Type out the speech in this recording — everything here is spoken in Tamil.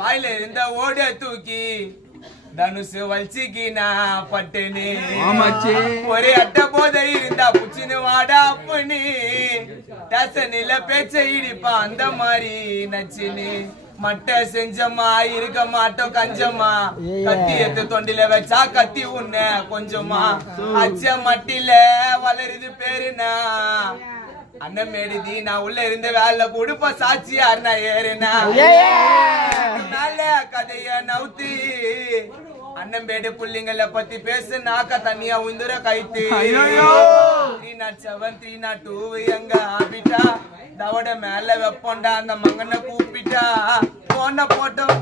வாயில இருந்த ஓட தூக்கி தனுசு வலிச்சுக்கினா பட்டுனு ஒரே அட்டை போதை இருந்தா புச்சின்னு வாடா அப்பனு டேசனில பேச்ச இடிப்பா அந்த மாதிரி நச்சுன்னு மட்டை செஞ்சமா இருக்க மாட்டோம் கஞ்சமா கத்தி எடுத்து தொண்டில வச்சா கத்தி உன்ன கொஞ்சமா அச்ச மட்டில வளருது பேருனா அண்ணன் மேடுதி நான் உள்ள இருந்து வேலை கொடுப்ப சாட்சியார் நான் ஏறுனா நல்ல கதைய நவுத்தி அண்ணன் பேடு புள்ளிங்களை பத்தி பேசு நாக்க தண்ணியா உந்துர கைத்து 307 302 எங்க ஆபிட்டா தவட மேல வெப்போண்டா அந்த மங்கனை கூப்பிட்டா போன போட்டோம்